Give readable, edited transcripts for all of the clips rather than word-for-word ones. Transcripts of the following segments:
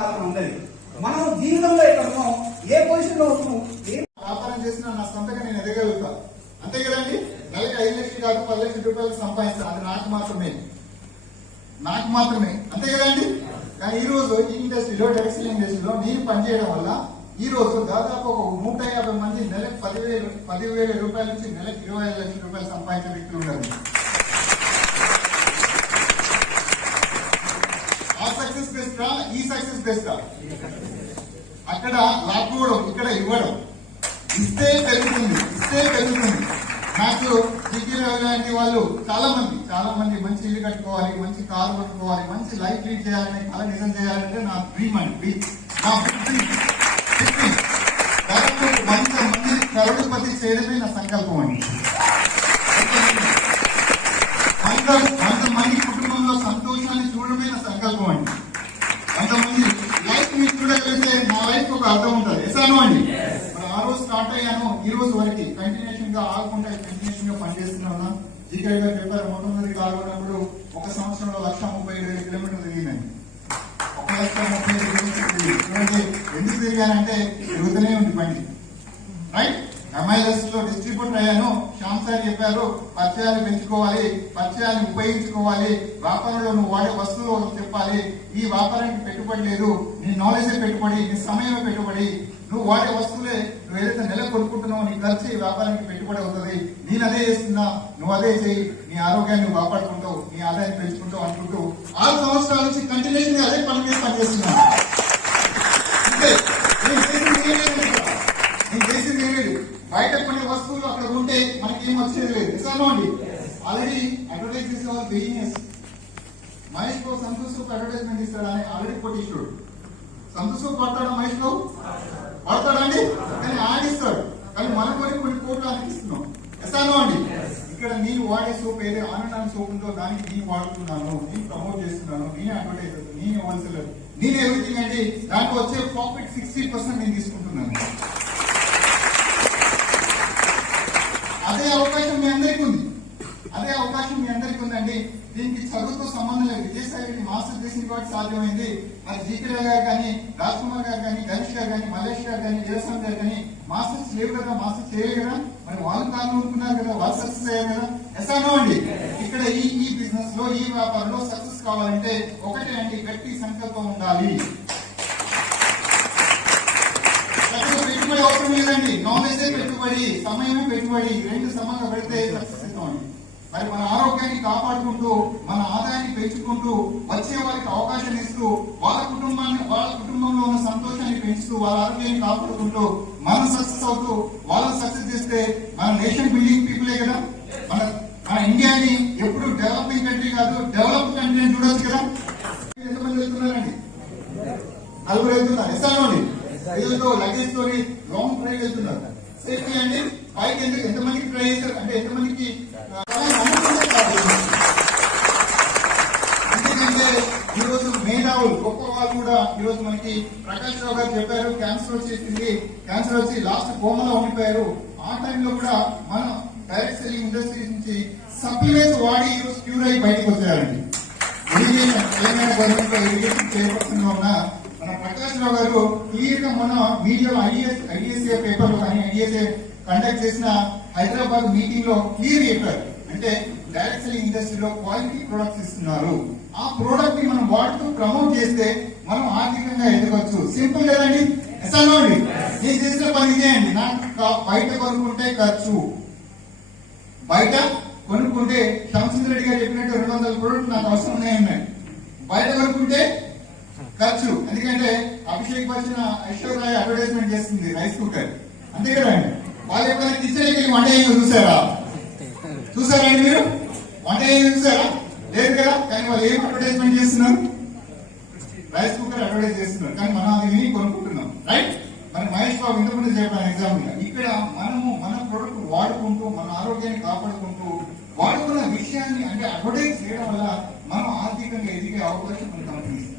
ఉండదు. మనం జీవితంలో ఎక్కడో ఏ పొజిషన్ లో ఉన్నాము, ఏ వ్యాపారం చేసినా నా సొంతగా నేను ఎదగలుగుతా. అంతే కదండి. నెలకి 5 లక్షలు కాదు 10 లక్షల రూపాయలు సంపాదిస్తాను. అది నాకు మాత్రమే. అంతే కదండి. కానీ ఈ రోజు ఈ ఇండస్ట్రీలో, టెక్స్టైల్ ఇండస్ట్రీలో నేను పనిచేయడం వల్ల ఈ రోజు దాదాపు ఒక 150 మంది నెలకు 10,000 రూపాయల నుంచి నెలకు 25 లక్షల రూపాయలు సంపాదించే వ్యక్తులు ఉన్నారు. ఆ సక్సెస్ బెస్టా, ఈ సక్సెస్ బెస్టా? అక్కడ లాక్కోవడం, ఇక్కడ ఇవ్వడం. ఇస్తే పెరుగుతుంది. నాకు లాంటి వాళ్ళు చాలా మంది మంచి ఇల్లు కట్టుకోవాలి, మంచి కారు కట్టుకోవాలి, మంచి లైఫ్ లీడ్ చేయాలని, కళ నిజం చేయాలంటే నా డ్రీమ్ అండి. మంది కరోడుపతి చేయడమే నా సంకల్పం అండి. కొంతమంది కుటుంబంలో సంతోషాన్ని చూడడమే నా సంకల్పం అండి. కొంతమంది లైఫ్ మీరు చూడగలిగితే నా లైఫ్ ఒక అర్థం ఉంటుంది. ఎసాను అండి. ఆ రోజు స్టార్ట్ అయ్యాను, ఈ రోజు వరకు కంటిన్యూషన్ గా ఆగకుండా కంటిన్యూషన్ గా పనిచేస్తున్నా. జీకే గారు చెప్పారు, మొట్టమొదటి పాల్గొన్నప్పుడు 1 సంవత్సరంలో 1,37,000 కిలోమీటర్లు తిరిగిందండి. 1,37,000 కిలోమీటర్లు ఎందుకు తిరిగానంటే తిరుగుతూనే ఉంది బండి. రైట్. ఎంఐఎస్ లో డిస్ట్రిబ్యూటర్ అయ్యాను. శ్యామ్ సార్ చెప్పారు, పరిచయాలు పెంచుకోవాలి, పరిచయాన్ని ఉపయోగించుకోవాలి, వ్యాపారంలో నువ్వు వాడే వస్తువులు చెప్పాలి. ఈ వ్యాపారానికి పెట్టుబడి లేదు, నీ నాలెడ్జే పెట్టుబడి, నీ సమయమే పెట్టుబడి. నువ్వు వాడే వస్తువులే, నువ్వు ఏదైతే నెల కొనుక్కుంటున్నావు, నీ ఖర్చు ఈ వ్యాపారానికి పెట్టుబడి అవుతుంది. నేను అదే చేస్తున్నా, నువ్వు అదే చేయి, నీ ఆరోగ్యాన్ని నువ్వు కాపాడుకుంటావు, నీ ఆదాయాన్ని పెంచుకుంటావు అనుకుంటూ 6 సంవత్సరాల నుంచి కంటిన్యూషన్ గా అదే పని మీద పనిచేస్తున్నా. నేను చేసింది ఏమేది, బయట కొన్ని వస్తువులు అక్కడ ఉంటే మనకి ఏం వచ్చేది లేదు. నిజాను అండి. ఆల్రెడీ అడ్వర్టైజ్ చేసేవాళ్ళు బిజినెస్. మహేష్ బాబు సంతోష్ అడ్వర్టైజ్మెంట్ ఇస్తాడని ఆల్రెడీ కొట్టిస్తాడు. సంతోష్ పడతాడా మహేష్ బాబు? పడతాడండి. కానీ ఆడిస్తాడు. కానీ మన కొన్ని కోట్లు అనిపిస్తున్నాం. ఎసాను అండి. ఇక్కడ నేను వాడే సోప్ ఏదో ఆనందాన్ని సోప్ ఉందో దానికి నేను వాడుతున్నాను, నేను ప్రమోట్ చేస్తున్నాను, నేనే అడ్వర్టైజర్, నేనే హోల్సేలర్, నేను ఎవ్రీథింగ్ అండి. దాంట్లో వచ్చే ప్రాఫిట్ 60% నేను తీసుకుంటున్నాను. అదే అవకాశం మీ అందరికీ ఉందండి. దీనికి చదువుతో సంబంధం లేదు. విజయసాయి రెడ్డి మాస్టర్ చేసిన కాబట్టి సాధ్యమైంది. మరి జీకే గారు కానీ, రాజ్ కుమార్ గారు కానీ, గణేష్ గారు కానీ, మల్లేష్ గారు కానీ, జయస్వామి గారు కానీ మాస్టర్స్ లేవు కదా, మాస్టర్స్ చేయలేదు కదా, మరి వాళ్ళు కాళ్ళు ఊరుకున్నారు కదా, వాళ్ళు సక్సెస్ అయ్యారు కదా. ఎసానో అండి. ఇక్కడ ఈ బిజినెస్ లో, ఈ వ్యాపారంలో సక్సెస్ కావాలంటే ఒకటే అండి, గట్టి సంకల్పం ఉండాలి. పెట్టుబడి అవసరం లేదండి. నాలెడ్జే పెట్టుబడి, సమయమే పెట్టుబడి. 2 సమంగా పెడితే సక్సెస్ ఇస్తామండి. మరి మన ఆరోగ్యాన్ని కాపాడుకుంటూ, మన ఆదాయాన్ని పెంచుకుంటూ, వచ్చే వారికి అవకాశం ఇస్తూ, వాళ్ళ కుటుంబంలో ఉన్న సంతోషాన్ని పెంచుతూ, వాళ్ళ ఆరోగ్యాన్ని కాపాడుకుంటూ, మనం సక్సెస్ అవుతూ, వాళ్ళని సక్సెస్ చేస్తే మన నేషన్ బిల్డింగ్ పీపులే కదా. మన ఇండియాని ఎప్పుడు డెవలపింగ్ కంట్రీ కాదు, డెవలప్ కంట్రీ అని చూడొచ్చు కదా. ఎంతమంది వెళ్తున్నారండి? 4 వెళ్తున్నారు. ఎసానండి. వీళ్ళతో లగేజ్ తోని లాంగ్ డ్రైవ్ వెళ్తున్నారు. సేఫ్టీ అండి. పైకి ఎంతమందికి ట్రై చేశారు అంటే ఎంతమందికి ఎందుకంటే ఈరోజు మేధావులు గొప్ప వాళ్ళు కూడా ఈరోజు మనకి ప్రకాష్ రావు గారు చెప్పారు, క్యాన్సర్ వచ్చి లాస్ట్ కోమలో ఉండిపోయారు. ఆ టైంలో కూడా మన డైరెక్ట్ సెల్లింగ్ ఇండస్ట్రీస్ నుంచి సప్లిమెంట్స్ వాడి ఈరోజు క్యూర్ అయ్యి బయటకు వచ్చారండి. తెలంగాణ గవర్నమెంట్ లో ఇరిగేషన్ చైర్పర్సన్ గా ఉన్న మన ప్రకాష్ రావు గారు క్లియర్ గా మన మీడియాలో ఐడిఎస్ఏ పేపర్ లో కానీ ఐడిఎస్ఏ కండక్ట్ చేసిన హైదరాబాద్ మీటింగ్ లో క్లియర్ చెప్పారు. అంటే డైరెక్ట్ సెల్లింగ్ ఇండస్ట్రీలో క్వాలిటీ ప్రొడక్ట్స్ ఇస్తున్నారు. ఆ ప్రోడక్ట్ ని మనం వాడుతూ ప్రమోట్ చేస్తే మనం ఆర్థికంగా ఎదగొచ్చు. సింపుల్ కదండి. ఎసానో అండి. నేను చేసిన పని చేయండి. నాకు బయట కొనుక్కుంటే ఖర్చు, బయట కొనుక్కుంటే శంసుందర్ రెడ్డి గారు చెప్పినట్టు 200 ప్రోడక్ట్ నాకు అవసరం ఉన్నాయన్నాడు. బయట కొనుక్కుంటే ఖర్చు. ఎందుకంటే అభిషేక్ బచ్చన్ ఐశ్వర్య అడ్వర్టైజ్మెంట్ చేస్తుంది రైస్ కుక్కర్. అంతే కదండి. వాళ్ళు ఎప్పుడైనా కిచెన్ వెళ్ళి వంట చూసారండి మీరు? వంట చూసారా? లేదు కదా. కానీ వాళ్ళు ఏం అడ్వర్టైజ్మెంట్ చేస్తున్నారు? రైస్ కుక్కర్ అడ్వర్టైజ్ చేస్తున్నారు. కానీ మనం అది విని కొనుక్కుంటున్నాం. రైట్. మరి మహేష్ బాబు ఇంతకుముందు చెప్పాను ఎగ్జాంపుల్. ఇక్కడ మనము మన ప్రొడక్ట్ వాడుకుంటూ, మన ఆరోగ్యాన్ని కాపాడుకుంటూ, వాడుకున్న విషయాన్ని అంటే అడ్వర్టైజ్ చేయడం వల్ల మనం ఆర్థికంగా ఎదిగే అవకాశం మనకు కనిపిస్తుంది.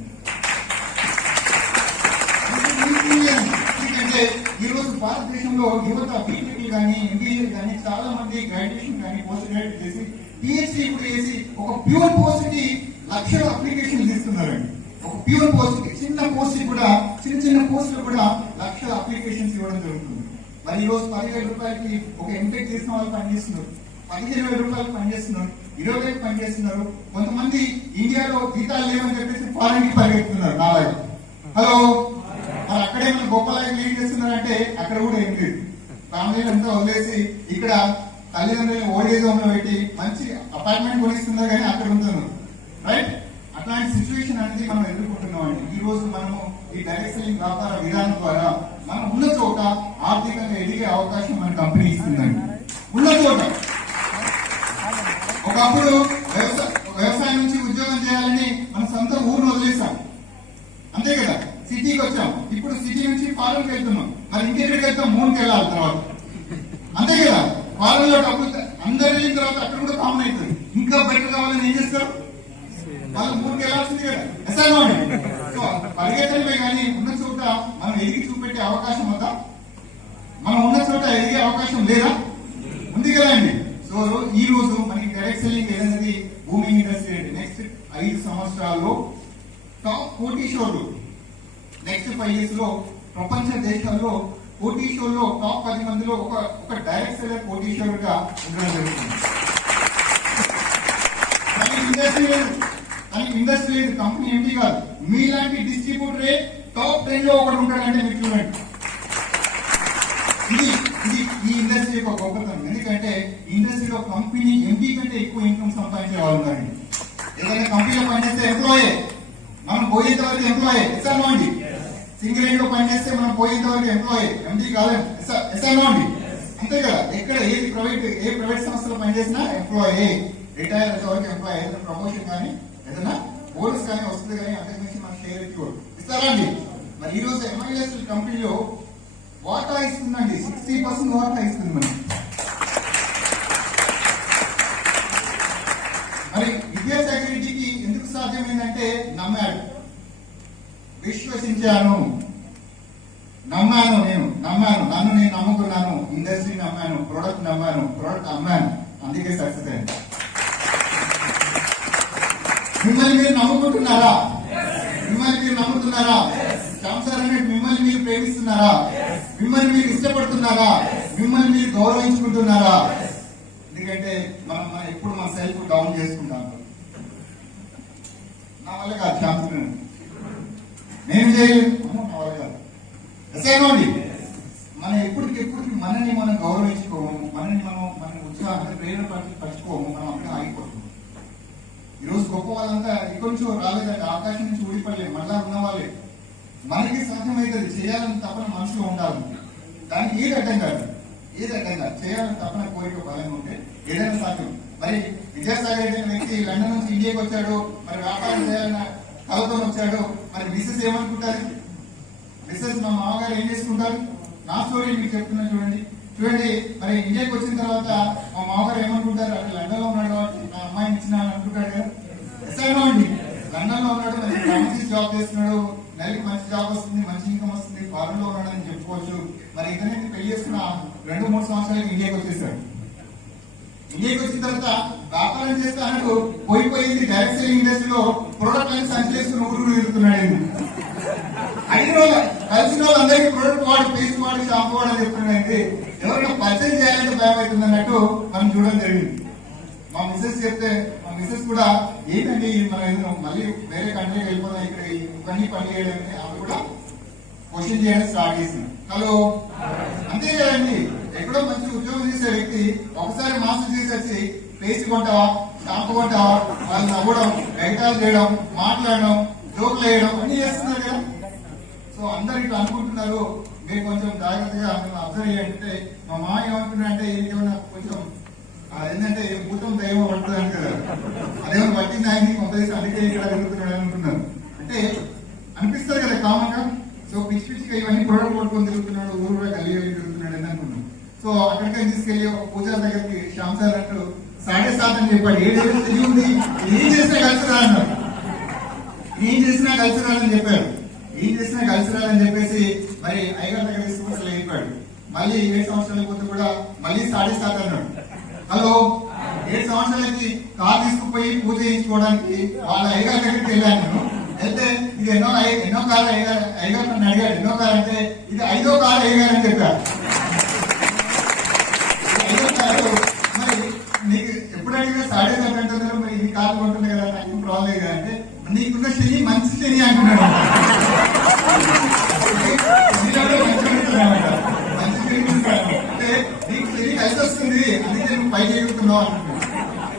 ఎందుకంటే ఈ రోజు భారతదేశంలో యువత బీటెక్ కానీ, ఎంబీఏ కానీ చాలా మంది గ్రాడ్యుయేషన్ కానీ, పోస్ట్ గ్రాడ్యుయేట్ చేసి, పిహెచ్డీ కూడా చేసి ఒక ప్యూర్ పోస్ట్ కి లక్షల అప్లికేషన్స్ ఇస్తున్నారండి. ఒక ప్యూర్ పోస్ట్ చిన్న పోస్ట్ కూడా చిన్న పోస్టులు కూడా లక్షల అప్లికేషన్స్ ఇవ్వడం జరుగుతుంది. మరి ఈ రోజు 10,000 రూపాయలకి ఒక ఎంటెక్ చేసిన వాళ్ళు పనిచేస్తున్నారు, 15,000 రూపాయలు పనిచేస్తున్నారు, 20,000 పనిచేస్తున్నారు. కొంతమంది ఇండియాలో జీతాలు లేవని చెప్పేసి ఫారెన్ కి పరిగెత్తున్నారు. నాలుగు హలో, మరి అక్కడే మన గొప్పలాగా లీడ్ చేస్తున్నారంటే అక్కడ కూడా ఏం లేదు. ఫ్యామిలీ అంతా వదిలేసి ఇక్కడ తల్లిదండ్రులు ఓల్డేజ్ హోమ్ లో పెట్టి మంచి అపార్ట్మెంట్ కొనిస్తున్నారు కానీ అక్కడ ఉంటున్నారు. రైట్, అట్లాంటి సిచ్యువేషన్ అనేది మనం ఎదుర్కొంటున్నాం అండి. ఈ రోజు మనము ఈ డైరెక్ట్ సెల్లింగ్ వ్యాపార విధానం ద్వారా మనం ఉన్న చోట ఆర్థికంగా ఎదిగే అవకాశం మన కంపెనీ ఇస్తుందండి. ఉన్న చోట ఒకప్పుడు వ్యవసాయం నుంచి ఉద్యోగం చేయాలని మన సొంత ఊరిని వదిలేసాం, అంతే కదా, సిటీకి వచ్చాం. ఇప్పుడు సిటీ నుంచి ఫారెన్కి వెళ్తున్నాం, మరి ఇంకెక్కడికి వెళ్తాం, 3కి వెళ్ళాలి తర్వాత, అంతే కదా. ఫారెన్ లో డబ్బులు అందరు వెళ్ళిన తర్వాత అక్కడ కూడా కామన్ అవుతుంది. ఇంకా బెటర్ కావాలని ఏం చేస్తారు, వాళ్ళు 3కి వెళ్ళాల్సింది కదా. సో పరిగెత్తడమే కానీ ఉన్న చోట మనం ఎదిగి చూపెట్టే అవకాశం ఉందా? మనం ఉన్న చోట ఎదిగే అవకాశం లేదా? ఉంది కదా అండి. సో ఈ రోజు మనకి డైరెక్ట్ సెల్లింగ్ ఏదైనది బూమింగ్ ఇండస్ట్రీ అండి. నెక్స్ట్ 5 సంవత్సరాల్లో టాప్ కోటీశ్వర్లు, నెక్స్ట్ 5 years లో ప్రపంచ దేశాల్లో కోటీశ్వర్లో టాప్ 10 మందిలో ఒక డైరెక్ట్ సెల్లర్ కోటీశ్వరుగా ఉండడం జరుగుతుంది. ఇండస్ట్రీ లేదు, కంపెనీ ఏంటి కాదు, మీలాంటి డిస్ట్రిబ్యూటరే టాప్ 10 లో ఒకటి ఉంటాడంటే మీరు చూడండి. ఇది ఈ ఇండస్ట్రీ యొక్క గొప్పతనం. ఎందుకంటే ఇండస్ట్రీలో కంపెనీ ఎంపీ కంటే ఎక్కువ ఇన్కమ్ సంపాదించే వాళ్ళు ఉన్నారండి. ఏదైనా కంపెనీలో పనిచేస్తే ఎంప్లాయే, మనం పోయేంత వరకు ఎంప్లాయే. ఎస్ఆర్ఓ అండి. సింగిల్ ఎండ్ లో పనిచేస్తే మనం పోయేంత వరకు ఎంప్లాయే, ఎంపీ కాలేము. ఎస్ఆర్ఓ అండి, అంతే కదా. ఎక్కడ ఏ ప్రైవేట్ సంస్థలో పనిచేసినా ఎంప్లాయే. రిటైర్ అయితే వరకు ఎంప్లాయ్. ఏదైనా ప్రమోషన్ కానీ ఏదైనా బోనస్ కానీ వస్తుంది కానీ అంతకుమించి మన షేర్ ఇస్తారా అండి. మరి ఈ రోజు ఎంఐఎస్ కంపెనీలో వాటా ఇస్తుందండి, 60% వాటా ఇస్తుంది మనకి. మరి విద్యాసాగర్ రెడ్డికి ఎందుకు సాధ్యమైందంటే నమ్మాడు, విశ్వసించాను, నన్ను నేను నమ్ముకున్నాను, ఇండస్ట్రీ నమ్మాను, ప్రొడక్ట్ నమ్మాను, ప్రొడక్ట్ అమ్మాను, అందుకే సక్సెస్ అయింది. మిమ్మల్ని మీరు నమ్ముకుంటున్నారా? మిమ్మల్ని మీరు నమ్ముతున్నారా? సంసార్ అనేది మిమ్మల్ని మీరు ప్రేమిస్తున్నారా? మిమ్మల్ని మీరు ఇష్టపడుతున్నారా? మిమ్మల్ని మీరు గౌరవించుకుంటున్నారా? ఎందుకంటే మనం ఎప్పుడు మన సెల్ఫ్ డౌన్ చేసుకుంటాం. నా వల్ల కాదు, ఛాన్స్ నేను చేయలేదు, నా వల్ల కాదు. ఎస్ఐనోండి, మనం ఎప్పటికెప్పుడు మనల్ని మనం గౌరవించుకోము, మన ఉత్సాహాన్ని ప్రేరణ పరచుకోము, మనం అక్కడ ఆగిపోతాం. ఈ రోజు గొప్ప వాళ్ళంతా ఇక్కడి నుంచి రాలేదంటే ఆకాశం నుంచి ఊడిపడలేదు, మళ్ళా ఉన్న వాళ్ళే. మనకి సాధ్యమవుతుంది, చేయాలని తపన మనసులో ఉండాలి. దానికి ఏది అడ్డం కాదు, చేయాలని తపన కోరిక బలంగా ఉంటే ఏదైనా సాధ్యం. మరి విద్యాసాగర్ రెడ్డి వ్యక్తి లండన్ నుంచి ఇండియాకి వచ్చాడు, మరి వ్యాపారం చేయాలన్న కలతో వచ్చాడు. మరి మిస్సెస్ ఏమనుకుంటారు? మిస్సెస్ మా మామగారు ఏం చేసుకుంటారు? నా స్టోరీ మీకు చెప్తున్నా చూడండి. మరి ఇండియాకి వచ్చిన తర్వాత మా మామగారు ఏమనుకుంటారు? అక్కడ లండన్ లో ఉన్నాడు కాబట్టి నా అమ్మాయిని ఇచ్చిన అనుకుంటాడు కదా. ఎస్ఐనో అండి, లండన్ లో ఉన్నాడు, మరి జాబ్ చేస్తున్నాడు, నెలకి మంచి జాబ్ వస్తుంది, మంచి ఇన్కమ్ వస్తుంది, ఫారెన్ లో ఉన్నాడు అని చెప్పుకోవచ్చు. మరి ఇతనికి పెళ్లి చేసుకున్న 2-3 సంవత్సరాలకి ఇండియాకి వచ్చేసాడు. ఇండియాకి వచ్చిన తర్వాత వ్యాపారం చేస్తానట్టు పోయింది డైరెక్ట్ సెల్లింగ్ ఇండస్ట్రీలో ప్రోడక్ట్ అని సంచలేసుకుని ఊరు తిరుగుతున్నాడు. 5 రోజులు కలిసిన వాళ్ళందరికీ ప్రోడక్ట్ వాడు, పేస్ట్ వాడు, షాంపూ వాడు అని చెప్తున్నాడు. ఎవరైనా పర్చేజ్ చేయాలంటే భయం అవుతుంది అన్నట్టు మనం చూడడం జరిగింది. మా మిస్సెస్ చెప్తే మా మిస్సెస్ కూడా ఏంటండి మనం మళ్ళీ వేరే కంట్రీకి వెళ్ళిపోతాం, ఇక్కడ ఇవన్నీ పని చేయడానికి ఆమె కూడా క్వశ్చన్ చేయడం స్టార్ట్ చేసింది. హలో, అంతే కదండి. ఎక్కడో మంచి ఉద్యోగం చేసే వ్యక్తి ఒకసారి మాస్టర్ చేసి వచ్చి పేస్ట్ కొంటావా, షాంపూ కొంటావా, వాళ్ళు నవ్వడం, ఎగటాలు చేయడం, మాట్లాడడం, జోకులు వేయడం అన్ని చేస్తున్నారు కదా. సో అందరు ఇట్లా అనుకుంటున్నారు, మీరు కొంచెం జాగ్రత్తగా అబ్జర్వ్ చేయంటే మా మామ ఏమనుకుంటున్నారంటే ఏమైనా కొంచెం ఏంటంటే భూతం దైవం పడుతుంది అని కదా, అదేమన్నా పట్టింది ఆయన్ని కొంతదేశం అందుకే ఇక్కడ తిరుగుతున్నాడు అనుకుంటున్నారు అంటే అనిపిస్తుంది కదా కామన్ గా. సో పిచ్చిగా ఇవన్నీ ప్రోడక్ట్ పట్టుకొని తిరుగుతున్నాడు, ఊరు కూడా కలిగి తిరుగుతున్నాడు అని అనుకున్నాం. సో అక్కడికి తీసుకెళ్లి ఒక పూజారి దగ్గరికి శ్యామ్ సార్ అంటూ 7.5 అని చెప్పాడు. 7 తెలివి ఉంది, ఏం చేసినా కలిసి రాన్నారు, ఏం చేసినా కలిసి రాలని చెప్పారు. ఏం చేసినా కలిసి రాలని చెప్పేసి మరి అయ్యగారి దగ్గర తీసుకుంటే వెళ్ళిపోయాడు. మళ్ళీ 7 సంవత్సరాల కొద్ది కూడా మళ్ళీ 7.5 అన్నాడు. హలో, 7 సంవత్సరాలకి కార్ తీసుకుపోయి పూజ చేయించుకోవడానికి వాళ్ళ అయ్యగారి దగ్గరికి వెళ్ళాను నేను. అయితే ఇది ఎన్నో కారు అయ్యగారు నన్ను అడిగాడు, ఎన్నో కారు అంటే ఇది 5వ కారు అయ్యగారు అని చెప్పారు. 5వ కారు మరి నీకు ఎప్పుడు అడిగినా సాడే అంటున్నారు, మరి ఇది కారు కొంటుంది కదా, నాకు ప్రాబ్లం లేదు కదా అంటే నీకున్న శని మంచి శని అంటున్నాడు. మంచి శని అంటే నీకు శని కలిసి వస్తుంది, అందుకే నువ్వు పై చేయగలుగుతున్నావు అంటున్నాడు.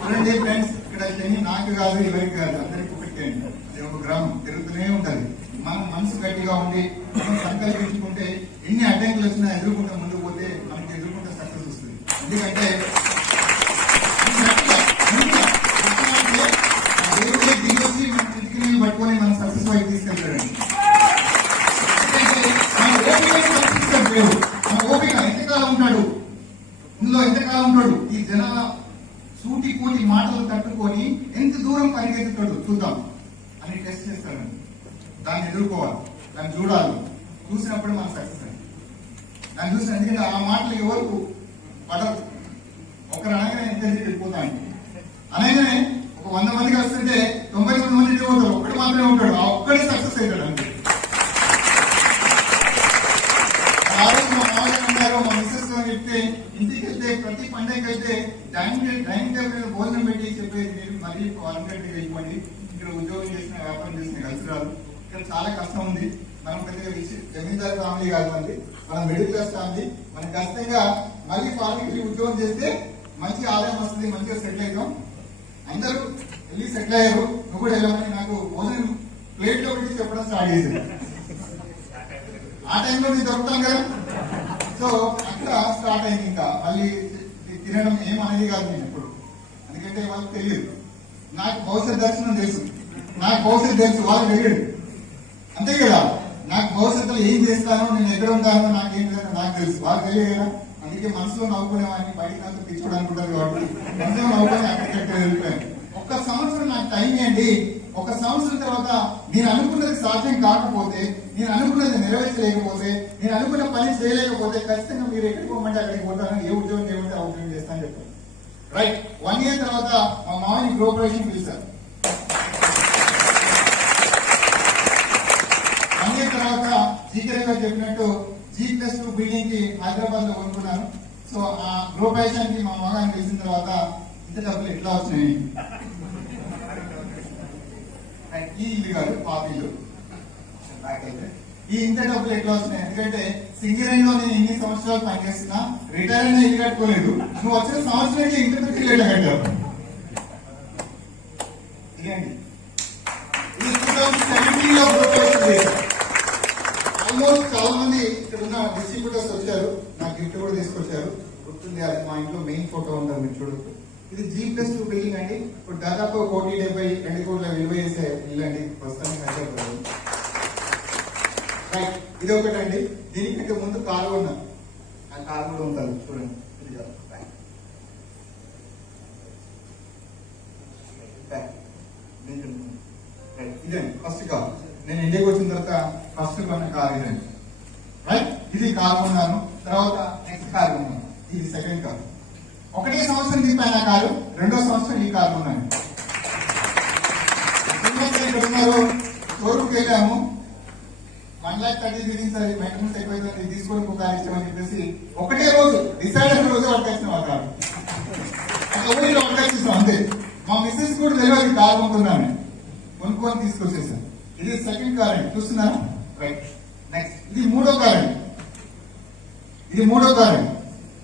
చూడండి ఫ్రెండ్స్, ఇక్కడ శని నాకు కాదు, ఎవరికి కాదు, అందరికీ పెట్టండి. అది ఒక గ్రామం తిరుగుతూనే ఉంటది. మనం మనసు గట్టిగా ఉండి మనం సంకల్పించుకుంటే ఎన్ని అడ్డంకులు వచ్చినా ఎదుర్కొంటే ముందుకు పోతే మనకి ఎదుర్కొంటే సక్సెస్ వస్తుంది. ఎందుకంటే దేవుడే దిగొచ్చి మన ఇంటికి నీళ్ళు పట్టుకొని మనం సక్సెస్ వైపు తీసుకెళ్తాడండి. మన ఓపిక ఎంతకాలం ఉంటాడు, ఇందులో ఎంతకాలం ఉంటాడు, ఈ జనాల సూటి కూటి మాటలు తట్టుకొని ఎంత దూరం పరిగెత్తుతాడు చూద్దాం అని టెస్ట్ చేస్తాడు. దాన్ని ఎదుర్కోవాలి, దాన్ని చూడాలి, చూసినప్పుడు మన సక్సెస్ అండి. దాన్ని చూసిన, ఎందుకంటే ఆ మాటలు ఎవరు పడరు. ఒకరు అనగానే ఎంత వెళ్ళిపోతాడు, అనగానే ఒక 100 మందికి వస్తుంటే 99 మంది పోతారు, ఒక్కటి మాత్రమే ఉంటాడు, ఆ ఒక్కడే సక్సెస్ అవుతాడు అంతే. ఆ రోజు మా మామయ్య ఉన్నారు, మా మిస్సెస్ చెప్తే ఇంటికి వెళ్తే ప్రతి పండుగకి అయితే డైనింగ్ టేబుల్ భోజనం పెట్టి చెప్పేది, మీరు మరీ వాలంటీర్ అయిపోండి, ఇక్కడ ఉద్యోగం చేసిన వ్యాపారం చేసిన కలిసి రాదు, ఇక్కడ చాలా కష్టం ఉంది, మనం పెద్దగా జమీందారు ఫ్యామిలీ కాదు, మనం మిడిల్ క్లాస్ ఫ్యామిలీ, మనం ఖచ్చితంగా మళ్ళీ ఫారెన్కి ఉద్యోగం చేస్తే మంచి ఆదాయం వస్తుంది, మంచిగా సెటిల్ అవుతాం. అందరూ వెళ్ళి సెటిల్ అయ్యారు, నువ్వు కూడా వెళ్ళమని నాకు భోజనం ప్లేట్ లో పెట్టి చెప్పడం స్టార్ట్ చేశారు. ఆ టైంలో నేను దొరుకుతాం కదా, సో అక్కడ స్టార్ట్ అయింది. ఇంకా మళ్ళీ తినడం ఏమనేది కాదు నేను ఎప్పుడు, ఎందుకంటే వాళ్ళకి తెలియదు, నాకు భవిష్యత్ దర్శనం తెలుసు, నాకు భవిష్యత్తు తెలుసు, వాళ్ళకి తెలియదు అంతే కదా. నాకు భవిష్యత్తులో ఏం చేస్తానో, నేను ఎక్కడ ఉంటానో, నాకేం చేస్తానో నాకు తెలుసు, వాళ్ళకి తెలియదు కదా. అందుకే మనసులో నవ్వుకునేవాడిని, బయట నాకు తెచ్చుకోవడానికి ఉంటుంది కాబట్టి మనసులో నవ్వుకొని అక్కడికి వెళ్ళిపోయాను. 1 సంవత్సరం నాకు టైం ఇవ్వండి, 1 సంవత్సరం తర్వాత నేను అనుకున్నది సాధ్యం కాకపోతే, నేను అనుకున్నది నెరవేర్చలేకపోతే, నేను అనుకున్న పని చేయలేకపోతే ఖచ్చితంగా మీరు ఎక్కడికి పోమంటే అక్కడికి పోతాను, ఏ ఉద్యోగం చేయమంటే ఆ ఉద్యోగం చేస్తానని చెప్పాను. రైట్, 1 ఇయర్ తర్వాత మా మామని గ్రూపరేషన్ పిలిచారు. 1 ఇయర్ తర్వాత జీకే గారు చెప్పినట్టు G+2 బిల్డింగ్ కి హైదరాబాద్ లో కొనుక్కున్నాను. సో ఆ గ్రూపరేషన్ కి మా మగాన్ని పిలిచిన తర్వాత ఇంత డబ్బులు ఎట్లా వచ్చినాయి, ఈ ఇల్లు కాదు పాత ఇల్లు, ఈ ఇంత డబ్బులు ఎట్లా వస్తున్నాయి, ఎందుకంటే సింగరేణిలో నేను ఇన్ని సంవత్సరాలు పనిచేస్తున్నా, రిటైర్ అయినా ఇల్లు కట్టుకోలేదు, నువ్వు వచ్చిన సంవత్సరానికి ఇంత ఇల్లు ఎట్లా కట్టావు. ఇదండి, ఇది 2017లో ఆల్మోస్ట్ చాలా మంది ఇక్కడ ఉన్న డిస్ట్రిబ్యూటర్స్ వచ్చారు, నాకు గిఫ్ట్ కూడా తీసుకొచ్చారు, గుర్తుంది, అది మా ఇంట్లో మెయిన్ ఫోటో ఉంటుంది, మీరు చూడొచ్చు. ఇది G+2 బిల్డింగ్ అండి, ఇప్పుడు దాదాపు 1,70,2 కోట్ల విలువ చేసే ఇల్లు అండి ప్రస్తుతానికి హైదరాబాద్. రైట్, ఇది ఒకటండి. దీనికంటే ముందు కారు ఉన్నా, ఆ కారు కూడా ఉంటుంది చూడండి. ఇదండి ఫస్ట్ కార్, నేను ఇండియాకి వచ్చిన తర్వాత ఫస్ట్ కొన్న కార్ ఇదండి. రైట్, ఇది కారు కొన్నాను, తర్వాత నెక్స్ట్ కారు కొన్నాను, ఇది సెకండ్ కారు. 1 సంవత్సరం తిప్పాను ఆ కారు, 2వ సంవత్సరం ఈ కారు కొన్నాను. ఇక్కడ ఉన్నారు, షోరూమ్కి వెళ్ళాము, 1,30,000 తిరిగించాలి, మెయింటెనెన్స్ ఎక్కువైతే తీసుకొని ఒక కారు ఇచ్చామని చెప్పేసి ఒకటే రోజు డిసైడ్ అయిన రోజు వర్కేసినాం ఆ కారు, అట్లా వర్కేసిస్తాం అంతే. మా మిస్సెస్ కూడా తెలియదు కారు కొంటున్నాను, కొనుక్కొని తీసుకొచ్చేసాను. ఇది సెకండ్ కార్ అండి, చూస్తున్నారా. రైట్, నెక్స్ట్ ఇది 3వ కార్ అండి, ఇది 3వ కార్ అండి.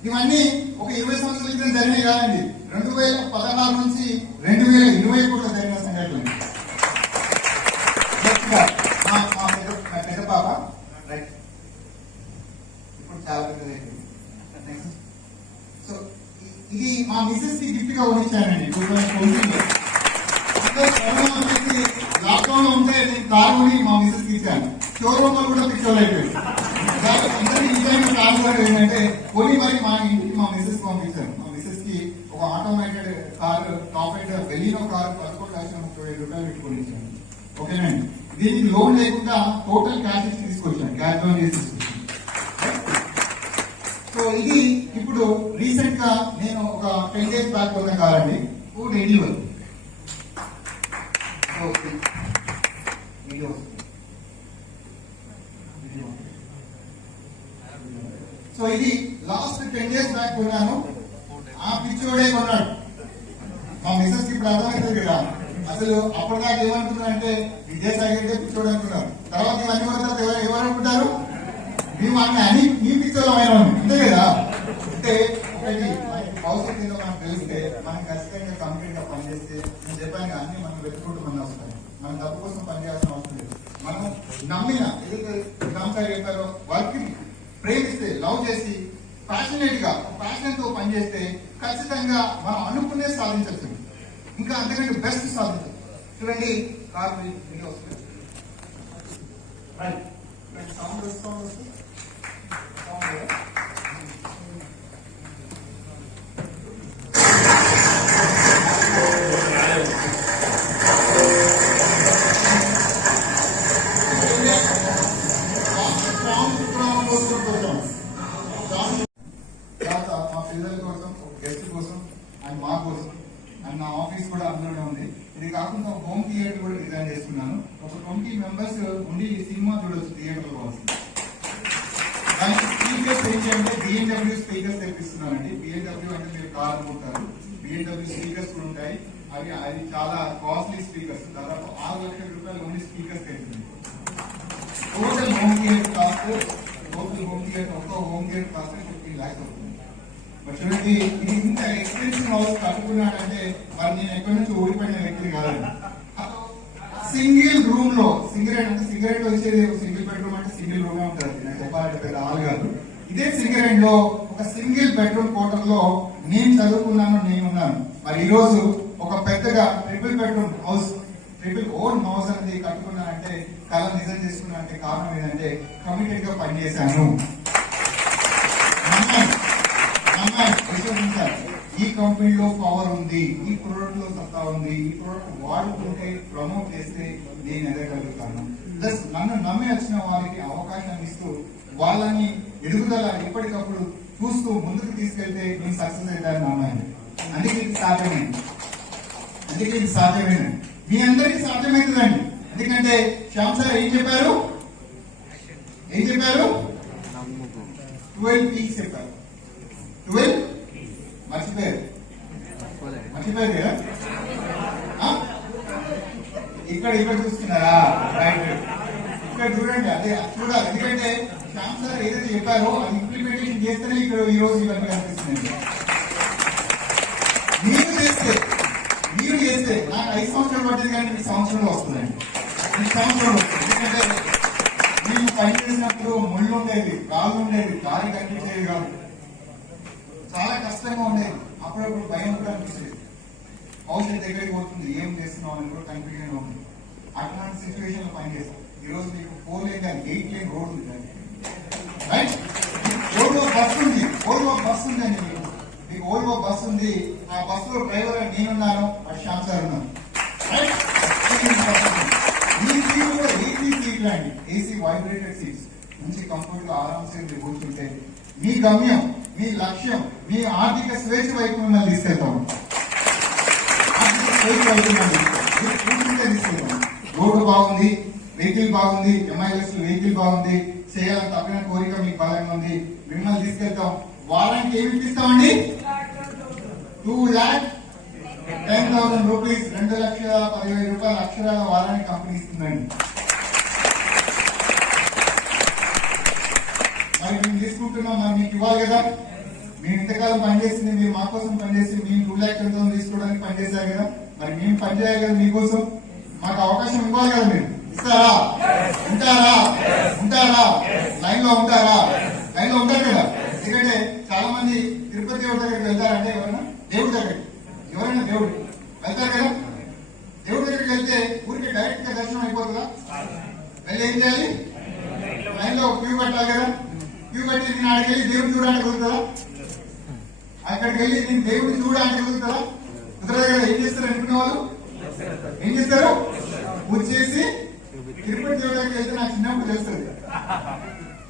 ఇవన్నీ ఒక 20 సంవత్సరాల క్రితం జరిగినాయి కాదండి, 2016 నుంచి 2020 కూడా జరిగిన సంఘటనలు. పెద్ద పాప, రైట్, ఇప్పుడు చాలా పెద్దది అయిపోయింది. సో ఇది మా మిస్సెస్ కి గిఫ్ట్ గా కొనిచ్చానండి 2020లో. లాక్డౌన్ లో ఉంటే నేను కారు కొని మా మిస్సెస్ కి ఇచ్చాను, షోరూమ్ లో కూడా పిక్చర్ అయిపోయింది. అందరికీ నిజమైన కారు కూడా ఏంటంటే కొని మరి మా ఇంటికి మా మిస్సెస్ పంపించాను. మా మిస్సెస్ కి ఒక ఆటోమేటెడ్ కారు, టాప్ బెల్లినో కారు 11,30,000 పెట్టుకొని ఇచ్చాను. ఓకేనండి, దీనికి లోన్ లేకుండా టోటల్ క్యాష్ ఇచ్చి తీసుకొచ్చాను, క్యాష్ లోన్ చేసి తీసుకొచ్చాను. సో ఇది ఇప్పుడు రీసెంట్ గా నేను ఒక 10 days బ్యాక్ కొన్న కార్ అండి, రెన్యూవల్. సో ఇది లాస్ట్ 10 days బ్యాక్ కొన్నాను. ఆ పిచ్చోడే కొన్నాడు. మా మిస్సెస్ కి ఇప్పుడు అర్థమవుతుంది కదా, అసలు అప్పటిదాకా ఏమనుకున్నారంటే విజయసాయి రెడ్డి పిచ్చోడు అనుకున్నారు. తర్వాత ఇవన్నీ కొన్న ఎవరు అనుకుంటారు, మేము అన్ని మీ పిచ్చోళ్ళు అయినా అంతే కదా. అంటే ఒకటి భవిష్యత్తు ఏదో మనకు తెలిస్తే మనం ఖచ్చితంగా కంప్లీట్ గా పనిచేస్తే, నేను చెప్పాను అన్ని మనం వెతుకుంటూ మన వస్తాయి. మనం డబ్బు కోసం పనిచేయాల్సిన అవసరం లేదు. మనం నమ్మిన ఏదైతే రామసాయి చెప్పారో వర్క్ ప్రేమిస్తే, లవ్ చేసి ప్యాషనేట్ గా ప్యాషన్ తో పనిచేస్తే ఖచ్చితంగా మనం అనుకునే సాధించవచ్చు. ఇంకా అంతకంటే బెస్ట్ సాధించవచ్చు. చూడండి కార్ వీడియో వస్తుంది. సౌండ్ వస్తుంది. మా పిల్లల కోసం, గెస్ట్ కోసం అండ్ మా కోసం అండ్ నా ఆఫీస్ కూడా అందులోనే ఉంది. ఇది కాకుండా హోమ్ థియేటర్ కూడా డిజైన్ చేస్తున్నాను. ఒక 20 members ఉండి సినిమా చూడొచ్చు థియేటర్ లో వస్తుంది. దానికి స్పీకర్స్ ఏంటంటే BMW స్పీకర్స్ తెప్పిస్తున్నానండి. BMW అంటే మీరు కార్ అనుకుంటారు, BMW స్పీకర్స్ కూడా ఉంటాయి. అవి చాలా కాస్ట్లీ స్పీకర్స్, దాదాపు 6 లక్షల రూపాయలు ఓన్లీ స్పీకర్స్ తెచ్చింది. Total home theatre cost, total home theatre ఒక హోమ్ థియేటర్ కాస్ట్ 15 lakhs అవుతుంది. చూడండి, ఇది ఇంత ఎక్స్పెన్సివ్ హౌస్ కట్టుకున్నాడంటే మరి నేను ఎక్కడి నుంచి ఓడిపోయిన వ్యక్తిని కాదండి. సింగిల్ రూమ్ లో సిగరెట్ వచ్చేది సింగిల్ బెడ్రూమ్ అంటే సింగిల్ రూమ్ ఉంటుంది. నేను చెప్పాలంటే పెద్ద ఆలు కాదు. ఇదే సింగరేట్ లో ఒక సింగిల్ బెడ్రూమ్ క్వార్టర్ లో నేను చదువుకున్నాను, నేనున్నాను. మరి ఈ రోజు ఒక పెద్దగా triple bedroom house, triple own house అనేది కట్టుకున్నానంటే, కళ నిజం చేసుకున్నానంటే కారణం ఏంటంటే కమిటెడ్ గా పనిచేశాను. ఈ కంపెనీలో పవర్ ఉంది, ఈ ప్రోడక్ట్ లో సత్తా ఉంది, ఈ ప్రోడక్ట్ వాడుకుంటే ప్రమోట్ చేస్తే నేను ఎదగలుగుతాను. ప్లస్ నన్ను నమ్మి వచ్చిన వారికి అవకాశాన్ని ఇస్తూ వాళ్ళని ఎదుగుదల ఎప్పటికప్పుడు చూస్తూ ముందుకు తీసుకెళ్తే నేను సక్సెస్ అవుతాను నమ్మాను. అందుకే ఇది సాధ్యమైంది. మీ అందరికీ సాధ్యమవుతుందండి. ఎందుకంటే శ్యామ్ సార్ ఏం చెప్పారు 12 P's చెప్పారు. 12 మర్చిపోయారు కదా. ఇక్కడ చూస్తున్నారా? రైట్, ఇక్కడ చూడండి. అదే చూడాలి. ఎందుకంటే శ్యామ్ సార్ ఏదైతే చెప్పారో అది ఇంప్లిమెంటేషన్ చేస్తేనే ఇక్కడ ఈ రోజు ఇవన్నీ కనిపిస్తుంది. మీరు చేస్తే నాకు 5 సంవత్సరాలు పట్టింది, కానీ ఈ సంవత్సరంలో వస్తుందండి. ఈ సంవత్సరంలో ఎందుకంటే మేము పనిచేసినప్పుడు ముళ్ళు ఉండేది, రాళ్ళు ఉండేది, దారి కనిపించేది కాదు, చాలా కష్టంగా ఉండేది. అప్పుడప్పుడు భయం కూడా అనిపిస్తుంది. భవిష్యత్ దగ్గరికి పోతుంది, ఏం చేస్తున్నాం అని కూడా కన్ఫ్యూజన్ ఉంది. అట్లాంటి సిచ్యువేషన్ లో పనిచేస్తాం. ఈ రోజు మీకు 4 lane కానీ 8 lane రోడ్ ఉంది, రైట్? ఓల్వో బస్ ఉందండి. మీకు ఓల్వో బస్ ఉంది. ఆ బస్ లో డ్రైవర్ నేనున్నాను, అది శ్యామ్ సార్ ఉన్నాను, రైట్? ఈ సీట్ కూడా AC సీట్లు అండి, AC వైబ్రేటెడ్ సీట్స్. మంచి కంఫర్ట్ గా ఆరామ్సే మీరు కూర్చుంటే మీ గమ్యం, మీ లక్ష్యం, మీ ఆర్థిక స్వేచ్ఛ వైపు మిమ్మల్ని తీసుకెళ్తాం. రోడ్డు బాగుంది, వెహికల్ బాగుంది, MILS వెహికల్ బాగుంది, చేయాలని తప్పిన కోరిక మీకు బలంగా ఉంది, మిమ్మల్ని తీసుకెళ్తాం. వారానికి ఏమి ఇప్పిస్తామండి? 2,10,000 రూపీస్, 2,15,000 రూపాయల అక్షరాల వారానికి కంపెనీ ఇస్తుందండి. మరి మేము తీసుకుంటున్నాం, మరి మీకు ఇవ్వాలి కదా. మేము ఇంతకాలం పనిచేసింది, మీరు మా కోసం పనిచేసి మేము 2,10,000 తీసుకోవడానికి పనిచేశారు కదా. మరి మేము పనిచేయాలి కదా మీకోసం, మాకు అవకాశం ఇవ్వాలి కదా. మీరు ఇస్తారా? ఉంటారా? లైన్ లో ఉంటారు కదా. ఎందుకంటే చాలా మంది తిరుపతి దేవుడి దగ్గరికి వెళ్తారంటే దేవుడు వెళ్తారు కదా. దేవుడి దగ్గరికి వెళ్తే ఊరికి డైరెక్ట్ గా దర్శనం అయిపోతుందా? వెళ్ళి ఏం చేయాలి? లైన్ లో క్యూ కట్టాలి కదా. క్యూ కట్టి నేను అక్కడికి వెళ్ళి దేవుడిని చూడడానికి కుదురుతుందా? అక్కడికి వెళ్ళి నేను దేవుడిని చూడడానికి కుదురుతుందా? కుదరదు కదా. ఏం చేస్తారు అనుకునే వాళ్ళు? ఏం చేస్తారు? పూజ చేసి తిరుపతి దేవుడి దగ్గరికి వెళ్తే నాకు చిన్నప్పుడు తెలుస్తుంది,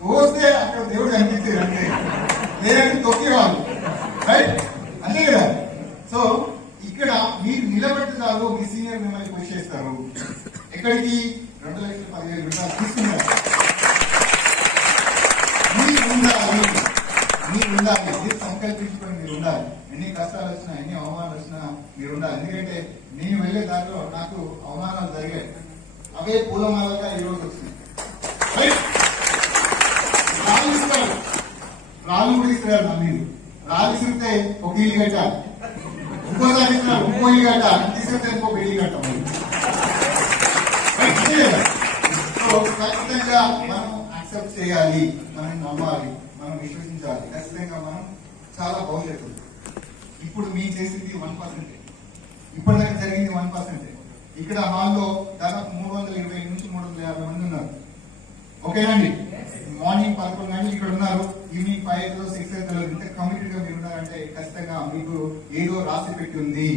చూస్తే అక్కడ దేవుడు కనిపించేది అంతే, లేదంటే తొక్కేవాళ్ళు, రైట్? అంతే కదా. సో ఇక్కడ మీరు నిలబెట్టి చాలు, మీ సీనియర్ మిమ్మల్ని పుష్ చేస్తారు. ఎక్కడికి? 2,15,000 రూపాయలు తీసుకున్నారు. మీరు ఉండాలి. మీరు ఉండాలి, మీరు సంకల్పించుకొని మీరు ఉండాలి. ఎన్ని కష్టాలు వచ్చినా ఎన్ని అవమానాలు వచ్చినా మీరు ఉండాలి. ఎందుకంటే నేను వెళ్లే దారిలో నాకు అవమానాలు జరిగాయి, అవే పూలమాలగా ఈ రోజు వచ్చినాయి. రాళ్ళు ఇస్తారు, రాళ్ళు కూడా ఇస్తారు. నా మీరు రాళ్ళు ఇస్తే ఒక ఇల్లు కట్టాలి, ఇంకోసారి ఇస్తున్నారు ఇంకో ఇల్లు కట్టాలి, తీసుకుంటే ఇంకొక ఇల్లు కట్టాలి. ఖచ్చితంగా మనం యాక్సెప్ట్ చేయాలి, మనం నమ్మాలి, మనం విశ్వసించాలి. ఖచ్చితంగా మనం చాలా భవిష్యత్తు. ఇప్పుడు మేము చేసింది 1%, ఇప్పటిదాకా జరిగింది 1%. ఇక్కడ హాల్లో దాదాపు 320 నుంచి 350 మంది ఉన్నారు. ఓకేనండి, మార్నింగ్ 11 గంటలు ఇక్కడ ఉన్నారు, ఈవినింగ్ 5 6 ఇంత కమిటెడ్ గా మీరు ఉన్నారంటే ఖచ్చితంగా మీకు ఏదో రాసి పెట్టి ఉంది,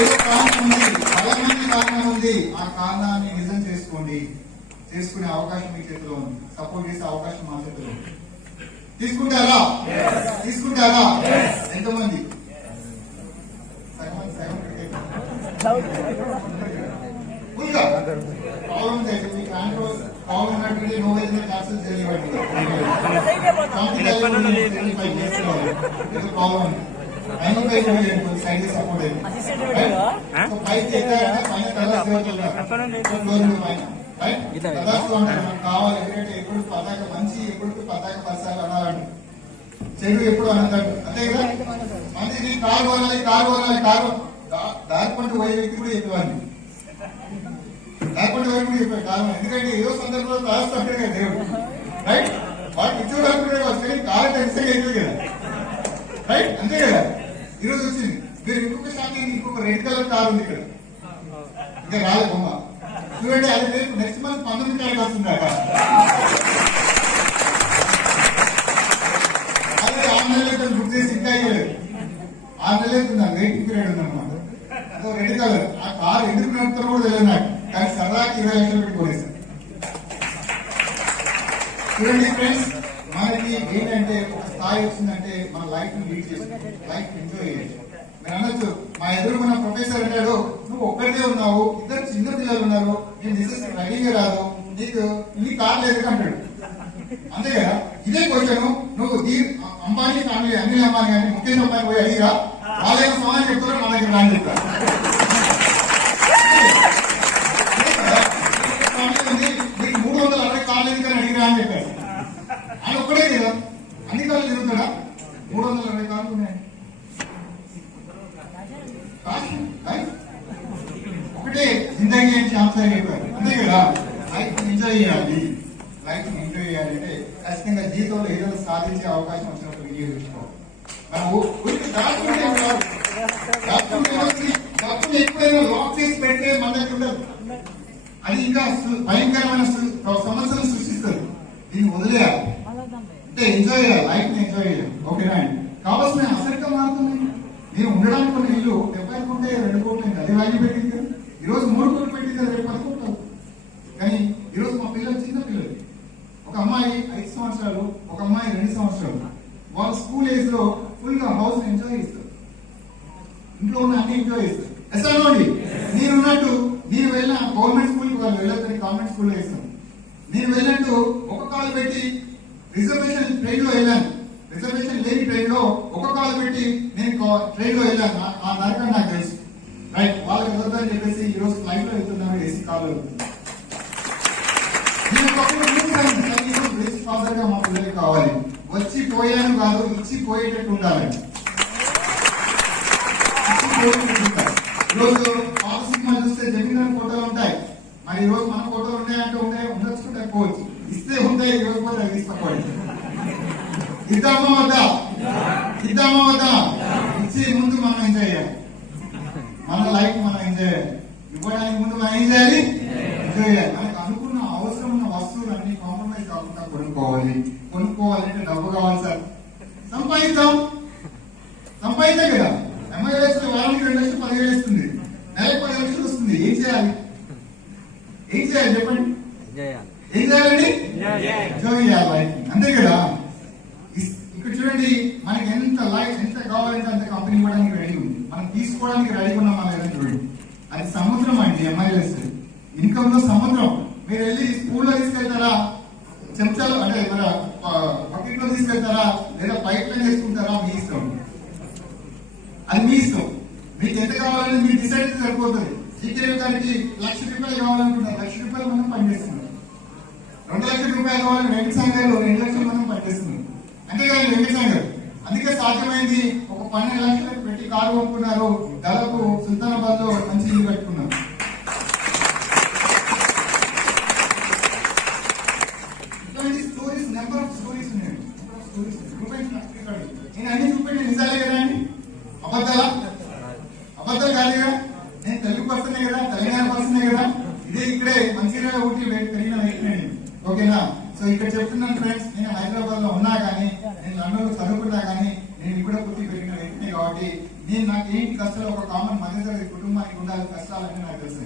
ఏదో కారణం ఉంది, బలమైన కారణం ఉంది. ఆ కారణాన్ని నిజం చేసుకోండి, చేసుకునే అవకాశం మీ చేతిలో ఉంది, సపోర్ట్ చేసే అవకాశం మా చేతిలో ఉంది. తీసుకుంటారా? తీసుకుంటారా? ఎంతమంది? కావాలి ఎందుకంటే ఎప్పుడు పతాక మంచి ఎప్పుడు పతాక పరిసరాలు అనాలంట, చెడు ఎప్పుడు అనంటాడు, అంతే కదా. మంచి నీ కారు కొనాలి, కారు కొనాలి, కారు దారిపంట పోయే వ్యక్తి కూడా చెప్పేవాడిని, దారిపంట పోయి కూడా చెప్పాడు కారు. ఎందుకంటే ఏదో సందర్భంలో రాస్తుంటాడు కదా దేవుడు, రైట్. వాడు ఇచ్చేవాడు అనుకుంటే వస్తే కారు టెన్షన్ అవుతుంది కదా, రైట్, అంతే కదా. ఈరోజు వచ్చింది మీరు ఇంకొక షాపింగ్, ఇంకొక రెడ్ కలర్ కారు ఉంది ఇక్కడ, ఇంకా రాలే బొమ్మ చూడండి. అది రేపు నెక్స్ట్ మంత్ 19 తారీఖు వస్తుంది. అదే 6 నెలలు బుక్ చేసి ఇంకా అయ్యలేదు, 6 నెలలు అవుతుంది, వెయిటింగ్ పీరియడ్ ఉందన్నమాట. అదో రెడ్ కలర్, ఆ కారు ఎందుకు నడుపుతారో కూడా తెలియదు నాకు, కానీ సరదాకి 20 లక్షలు పెట్టి కొనేసాను. చూడండి ఫ్రెండ్స్, మనకి ఏంటంటే ఒక స్థాయి వచ్చిందంటే మన లైఫ్ ని లీడ్ చేసి లైఫ్ ఎంజాయ్ చేయాలి. మీరు అనొచ్చు, మా ఎదురు మన ప్రొఫెసర్ అంటాడు నువ్వు ఒక్కడే ఉన్నావు, ఇద్దరు చిన్న పిల్లలు ఉన్నారు, నేను దిశ రెడీగా రాదు, నీ కార్ లేదు అంటాడు, అంతే కదా. ఇదే క్వశ్చన్ నువ్వు అంబానీ ఫ్యామిలీ, అనిల్ అంబానీ కానీ ముఖేష్ అంబానీ పోయి అడిగిరా, వాళ్ళేమో సమాధానం చెప్తారో మన దగ్గర రాని చెప్తారు. నీకు 360 కార్లు ఎందుకని అడిగిరా అని చెప్పారు. ఆయన ఒక్కడే కదా అన్ని కార్లు తిరుగుతాడా, 360 కార్లు ఉన్నాయి. ఒకటే జిందగీ అని ఆన్సర్ చెప్పారు, అంతే కదా. లైఫ్ ఎంజాయ్ చేయాలి, లైఫ్ ఎంజాయ్ చేయాలి అంటే ఖచ్చితంగా జీవితంలో ఏదైనా సాధించే అవకాశం వచ్చినప్పుడు వినియోగించుకోవాలి. డబ్బులు ఎప్పుడైనా లాక్ చేసి పెడితే మన దగ్గర ఉండదు, అది ఇంకా భయంకరమైన సమస్యలు సృష్టిస్తుంది. దీన్ని వదిలేయాలి అంటే ఎంజాయ్ చేయాలి, లైఫ్ ని ఎంజాయ్ చేయాలి. ఓకేనా అండి. కావాల్సిన అసరిగా మారుతుంది. నేను ఉండడానికి కొన్ని ఇల్లు 70 కొంటే 2 కోట్లు అది వాల్యూ పెట్టింది కదా, ఈరోజు 3 కోట్లు పెట్టింది కదా, రేపు 10 కోట్లు. కానీ ఈరోజు మా పిల్లలు చిన్న పిల్లలు, ఒక అమ్మాయి 5 సంవత్సరాలు, ఒక అమ్మాయి 2 సంవత్సరాలు. వాళ్ళ స్కూల్ ఏజ్ లో ఫుల్ గా హౌస్ ఎంజాయ్ చేస్తారు, ఇంట్లో ఉన్న అన్ని ఎంజాయ్ చేస్తారు. ఎస్ఆర్ అండి, నేను ఉన్నట్టు నేను వెళ్ళిన గవర్నమెంట్ స్కూల్ కి వాళ్ళు వెళ్ళొద్దని కాన్వెంట్ స్కూల్లో వేస్తాను. నేను వెళ్ళినట్టు ఒక కాలు పెట్టి రిజర్వేషన్ ట్రైన్ లో వెళ్ళాను, రిజర్వేషన్ లేని ట్రైన్ లో ఒక కాలు పెట్టి నేను ట్రైన్ లో వెళ్ళాను. ఆ నరకం నాకు తెలుసు, రైట్. వాళ్ళకి వద్దని చెప్పేసి ఈ రోజు ఫ్లైట్ లో వెళ్తున్నాను, ఏసీ కాల్ వెళ్తున్నాను. ఫాదర్ గా మా పిల్లలకి కావాలి, వచ్చి పోయాను కాదు, ఇచ్చి పోయేటట్టు ఉండాలి. ఈరోజు పాత సినిమా చూస్తే జమీందారు ఫోటోలు ఉంటాయి, మరి ఈ రోజు మన ఫోటోలు ఉన్నాయంటే ఉండొచ్చు పోవచ్చు, ఇస్తే ఉంటాయి, ఈ రోజు కూడా తీసుకోవాలి. ఇద్దామా వద్దా, ఇద్దామా వద్దా, ఇచ్చే ముందు మనం ఎంజాయ్ చేయాలి, మన లైఫ్ మనం ఎంజాయ్ చేయాలి. ఇవ్వడానికి ముందు మనం ఏం చేయాలి, ఎంజాయ్ చేయాలి. మనకు అనుకున్న అవసరం ఉన్న వస్తువులు అన్ని కాంప్రమైజ్ కాకుండా కొనుక్కోవాలి. కొనుక్కోవాలంటే డబ్బు కావాలి సార్, సంపాదిద్దాం కదా. MILS వారానికి 2 లక్షలు 10,000 ఇస్తుంది, నెలకు 10 లక్షలు వస్తుంది. ఏం చేయాలి చెప్పండి, ఏం చేయాలండి, ఎంజాయ్ చేయాలి, అంతే కదా. ఇక్కడ చూడండి, మనకి ఎంత లైఫ్ ఎంత కావాలంటే అంత కంపెనీ ఇవ్వడానికి రెడీ ఉంది, మనం తీసుకోవడానికి రెడీ ఉన్నాం. మన చూడండి, అది సముద్రం అండి. MILS ఇన్కమ్ లో సముద్రం. మీరు వెళ్ళి స్కూల్లో తీసుకెళ్తారా, చెంచాలు అంటే మన బకెట్లో తీసుకెళ్తారా లేదా పైప్ లైన్ వేసుకుంటారా మీ ఇష్టం, అది మీ ఇష్టం. మీకు ఎంత కావాలని మీరు డిసైడ్ అయితే సరిపోతుంది. జీకే గారికి ₹1,00,000 కావాలనుకుంటారు, ₹1,00,000 మనం పనిచేస్తున్నాం. 2,00,000 కావాలని వెంకటస్వామి గారు 2,00,000 మనం పనిచేస్తున్నాం. అంతేగాని వెంకటస్వామి గారు అందుకే సాధ్యమైంది. ఒక 12 లక్షలకు పెట్టి కారు కొనుక్కున్నారు, దాదాపు సుల్తానాబాద్ లో మంచి ఇల్లు కట్టుకున్నారు. ఇటువంటి స్టోరీస్ నెంబర్ ఆఫ్ స్టోరీస్ ఉన్నాయి. నేను అన్ని చూపెట్టి నిజాలే కదా అండి, అబద్ధాలా? అబద్ధాలు కాదుగా. నేను తెలుగు పర్సనే కదా, తెలంగాణ పర్సనే కదా. ఇదే ఇక్కడే మంచిర్యాల ఊటీ పెరిగిన వ్యక్తిని. ఓకేనా? సో ఇక్కడ చెప్తున్నాను ఫ్రెండ్స్, నేను హైదరాబాద్ లో ఉన్నా కానీ, నేను లండన్ లో చదువుకున్నా కానీ, నేను ఇక్కడ పుట్టి పెరిగిన వ్యక్తిని కాబట్టి నేను నాకు ఏంటి కష్టాలు, ఒక కామన్ మధ్యతరగతి కుటుంబానికి ఉండాలి కష్టాలని నాకు తెలుసు.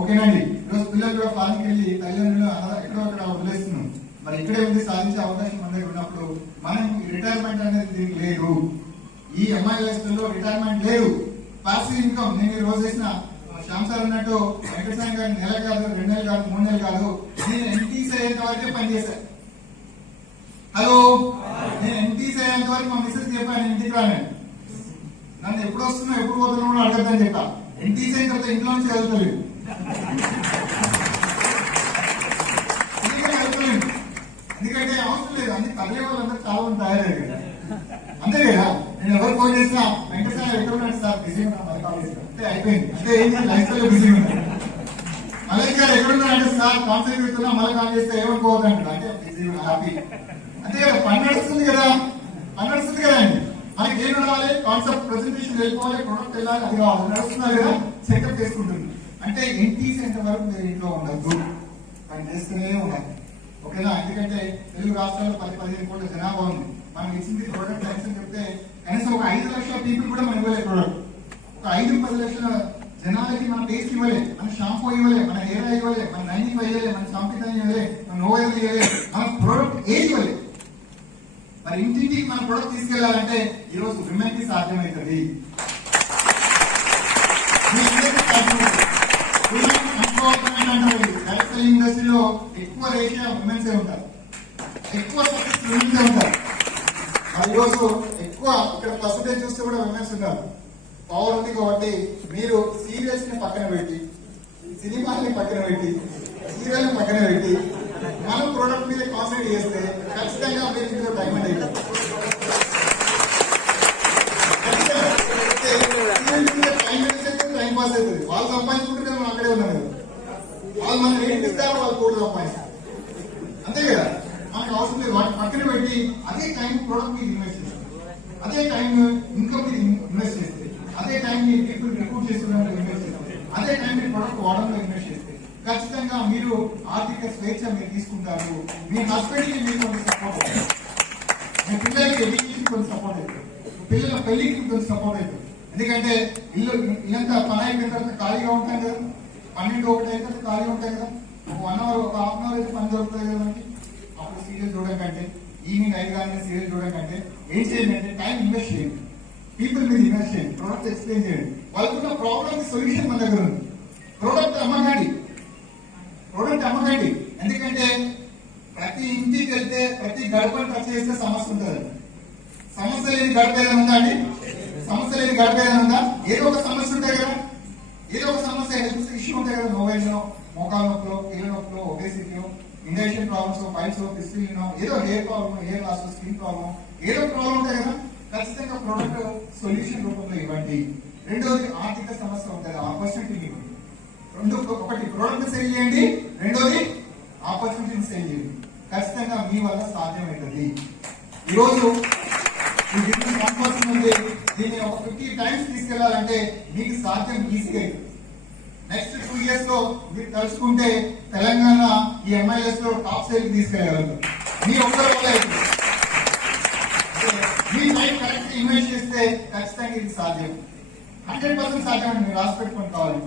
ఓకేనండి? ఈరోజు పిల్లలు కూడా ఫారెన్కి వెళ్ళి తల్లిదండ్రులు ఎక్కడో అక్కడ వదిలేస్తున్నాం. మరి ఇక్కడే ఉండి సాధించే అవకాశం మన దగ్గర ఉన్నప్పుడు మనం రిటైర్మెంట్ అనేది దీనికి లేదు. ఈ ఎంఐఎస్ లో రిటైర్మెంట్ లేదు. పాసివ్ ఇన్కమ్ నేను ఈ రోజు చేసిన శ్యామ్ సార్ అన్నట్టు వెంకటస్వామి గారు నెల కాదు, 2 నెలలు కాదు, 3 నెలలు కాదు, నేను ఎన్టీసీ అయ్యేంత వరకే పనిచేశాను. హలో, నేను ఎన్టీసీ అయ్యేంత వరకు మా మిస్సెస్ చెప్పాను ఇంటికి రాను, నన్ను ఎప్పుడు వస్తున్నా ఎప్పుడు పోతున్నా కూడా అడగద్దని చెప్పా. ఎన్టీసీ అయిన తర్వాత ఇంట్లో నుంచి వెళ్తలేదు, ఎందుకంటే అవసరం లేదు. అన్ని తల్లి వాళ్ళందరూ చాలా మంది తయారయ్యారు కదా, అంతే కదా. నేను ఎవరు ఫోన్ చేసినా వెంకటస్వామి ఎక్కడ ఉన్నాడు సార్, బిజీ ఉన్నా, మళ్ళీ కాల్ చేస్తాను, అంటే అయిపోయింది. అంటే ఏంటి, లైఫ్ స్టైల్ బిజీ ఉన్నాడు. మళ్ళీ గారు ఎక్కడున్నారంటే సార్ కాన్సెప్ట్ పెడుతున్నా, మళ్ళీ కాల్ చేస్తే ఏమనుకోవద్దు అంటాడు, అంటే బిజీ హ్యాపీ, అంతే కదా. పని నడుస్తుంది కదా, పని నడుస్తుంది కదా అండి. మనకి ఏం రావాలి, కాన్సెప్ట్ ప్రెజెంటేషన్ వెళ్ళిపోవాలి, ప్రొడక్ట్ వెళ్ళాలి, అది కావాలి, నడుస్తున్నారు కదా, సెటప్ చేసుకుంటుంది. అంటే ఎన్టీసీ ఎంత వరకు మీరు ఇంట్లో ఉండద్దు, పని చేస్తూనే ఉండాలి. ఓకేనా? ఎందుకంటే తెలుగు రాష్ట్రాల్లో 10-15 కోట్ల జనాభా ఉంది. మనం ఇచ్చింది ప్రోడక్ట్ లైన్స్ అని చెప్తే కనీసం ఒక 5 లక్షల పీపుల్ కూడా మనం ఇవ్వలేదు ప్రోడక్ట్. ఒక 5-10 లక్షల జనాలకి మన పేస్ట్ ఇవ్వలే, మన షాంపూ ఇవ్వలే, మన హెయిర్ ఆయిల్ ఇవ్వలే, మన నైనింగ్ ఇవ్వలే, మన షాంపితాన్ని ఇవ్వలే, మన నోవెల్ ఇవ్వలే, మన ప్రోడక్ట్ ఏది ఇవ్వలే. మరి ఇంటింటికి మన ప్రోడక్ట్ తీసుకెళ్లాలంటే ఈ రోజు విమెన్ కి సాధ్యమవుతుంది. ఇండస్ట్రీలో ఎక్కువ రేషియో ఉమెన్స్ ఉంటారు, ఎక్కువ సక్సెస్ ఉమెన్స్ ఉంటారు. ఈరోజు ఎక్కువ ఇక్కడ పర్సెంటేజ్ చూస్తే కూడా ఉమెన్స్ ఉన్నారు. పవర్ ఉంది కాబట్టి మీరు సీరియల్స్ ని పక్కన పెట్టి, సినిమాల్ని పక్కన పెట్టి, సీరియల్ పక్కన పెట్టి మనం ప్రోడక్ట్ మీద కాన్సన్ట్రేట్ చేస్తే ఖచ్చితంగా మీరు ఇందులో డైమండ్ అవుతారు. టైం పాస్ అవుతుంది. వాళ్ళు సంపాదించుకుంటే మనం అక్కడే ఉన్నాం కదా, వాళ్ళు మనం ఏంటి ఇస్తారో వాళ్ళు కూడా సంపాదిస్తారు, అంతే కదా. మనకు అవసరం లేదు. వాటి పక్కన పెట్టి అదే టైం ప్రోడక్ట్ మీద ఇన్వెస్ట్ చేస్తారు, అదే టైం ఇన్కమ్ మీద ఇన్వెస్ట్ చేస్తే, అదే టైం మీ పీపుల్ రిక్రూట్ చేసుకోవడానికి ఇన్వెస్ట్ చేస్తారు, అదే టైం మీ ప్రొడక్ట్ వాడడంలో ఇన్వెస్ట్ చేస్తే ఖచ్చితంగా మీరు ఆర్థిక స్వేచ్ఛ మీరు తీసుకుంటారు. మీ హస్బెండ్ కి మీరు కొంచెం సపోర్ట్ అవుతారు, మీ పిల్లలకి ఎడ్యుకేషన్ కొంచెం సపోర్ట్ అవుతారు, పిల్లల పెళ్లికి కొంచెం సపోర్ట్ అవుతారు. ఎందుకంటే ఇల్లంతా పని అయిపోయిన తర్వాత ఖాళీగా ఉంటాం కదా, 12-1 అయితే ఖాళీగా ఉంటాయి కదా, ఒక 1 అవర్ ఒక హాఫ్ అన్ అవర్ అయితే పని దొరుకుతుంది కదా మనకి. అప్పుడు సీరియల్ చూడడం కంటే, ఈవినింగ్ 5 గంటల సీరియల్ చూడడం కంటే ఏం చేయండి అంటే టైం ఇన్వెస్ట్ చేయండి, పీపుల్ మీద ఇన్వెస్ట్ చేయండి, ప్రొడక్ట్ ఎక్స్ప్లెయిన్ చేయండి. వాళ్ళకున్న ప్రాబ్లమ్ సొల్యూషన్ మన దగ్గర ఉంది. ప్రోడక్ట్ అమ్మకండి, ప్రోడక్ట్ అమ్మకండి. ఎందుకంటే ప్రతి ఇంటికి వెళ్తే ప్రతి గడపను టచ్ చేస్తే సమస్య ఉంటుంది. సమస్య లేని గడప ఏదైనా ఉందా అండి? సమస్య లేని గడప ఏదైనా ఉందా? ఏదో ఒక సమస్య ఉంటాయి కదా, ఏదో ఒక సమస్య హెల్త్ ఇష్యూ ఉంటాయి కదా. మొబైల్లో, మోకాలు నొప్పులో, కీళ్ళ నొప్పులో, ఒబేసిటీలో, ఇండైజెషన్ ప్రాబ్లమ్స్, పైల్స్, పిస్టిలినో, ఏదో hair problem, hair loss, skin problem, ఏదో ప్రాబ్లం ఉంటాయి కదా. ఖచ్చితంగా ప్రోడక్ట్ సొల్యూషన్ రూపంలో ఇవ్వండి. రెండోది ఆర్థిక సమస్య ఉంటుంది, ఆపర్చునిటీ మీకు. ఒకటి ప్రోడక్ట్ సేల్ చేయండి, రెండోది ఆపర్చునిటీని సేల్ చేయండి. ఖచ్చితంగా మీ వల్ల సాధ్యమవుతుంది. ఈరోజు ఈ బిజినెస్ 1% ఉంది, దీన్ని ఒక 50 టైమ్స్ తీసుకెళ్లాలంటే మీకు సాధ్యం ఈజీగా అవుతుంది. నెక్స్ట్ 2 years లో మీరు తలుచుకుంటే తెలంగాణ ఈ ఎంఐఎస్ లో టాప్ సేల్ తీసుకెళ్ళగలరు. మీ ఒక్కరి వల్ల అవుతుంది. మీ టైం కరెక్ట్ ఇన్వెస్ట్ చేస్తే ఖచ్చితంగా ఇది సాధ్యం, 100% సాధ్యం అండి. మీరు రాసి పెట్టుకొని కావాలి.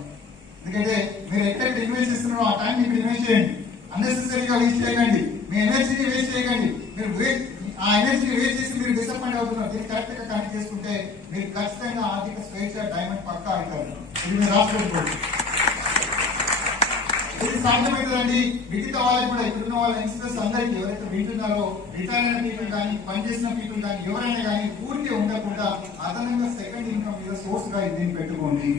ఎందుకంటే మీరు ఎక్కడెక్కడ ఇన్వెస్ట్ చేస్తున్నారో ఆ టైం ఇక్కడ ఇన్వెస్ట్ చేయండి. అన్నెసెసరీగా వేస్ట్ చేయకండి, మీ ఎనర్జీని వేస్ట్ చేయకండి. మీరు ఆ ఎనర్జీ వేస్ట్ చేసి మీరు డిసప్పాయింట్ అవుతున్నారు. దీన్ని కరెక్ట్ గా కనెక్ట్ చేసుకుంటే మీరు ఖచ్చితంగా ఆర్థిక స్వేచ్ఛ డైమండ్ పక్కా అవుతారు. ఇది మీరు రాసి పెట్టుకోండి. ఇది సాధ్యమవుతుందండి. మిగతా వాళ్ళకి కూడా ఇక్కడున్న వాళ్ళ యంగ్స్టర్స్ అందరికీ ఎవరైతే వింటున్నారో రిటైర్ అయిన పీపుల్ కానీ పనిచేసిన పీపుల్ కానీ ఎవరైనా కానీ ఊరికే ఉండకుండా అదనంగా సెకండ్ ఇన్కమ్ మీద సోర్స్ గా దీన్ని పెట్టుకోండి.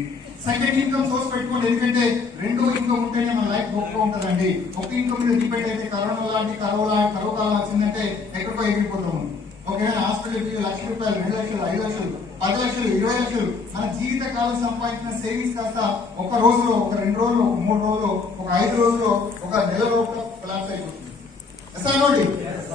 సెకండ్ ఇన్కమ్ సోర్స్ పెట్టుకోండి. ఎందుకంటే రెండో ఇన్కమ్ ఉంటేనే మన లైఫ్ గొప్పగా ఉంటుందండి. ఒక ఇన్కమ్ మీద డిపెండ్ అయితే కరోనా లాంటి కరువు కాలం వచ్చిందంటే ఎక్కడికో ఎగిరిపోతాము. ఒకవేళ హాస్పిటల్ ఫీజు 1,00,000 రూపాయలు, 2,00,000, 5,00,000, 10,00,000, 20,00,000 మన జీవిత కాలం సంపాదించిన సేవింగ్స్ కాస్త ఒక రోజులో, ఒక 2 రోజులు, ఒక 3 రోజులు, ఒక 5 రోజులు, ఒక నెల లోపల కొలాప్స్ అయిపోతుంది.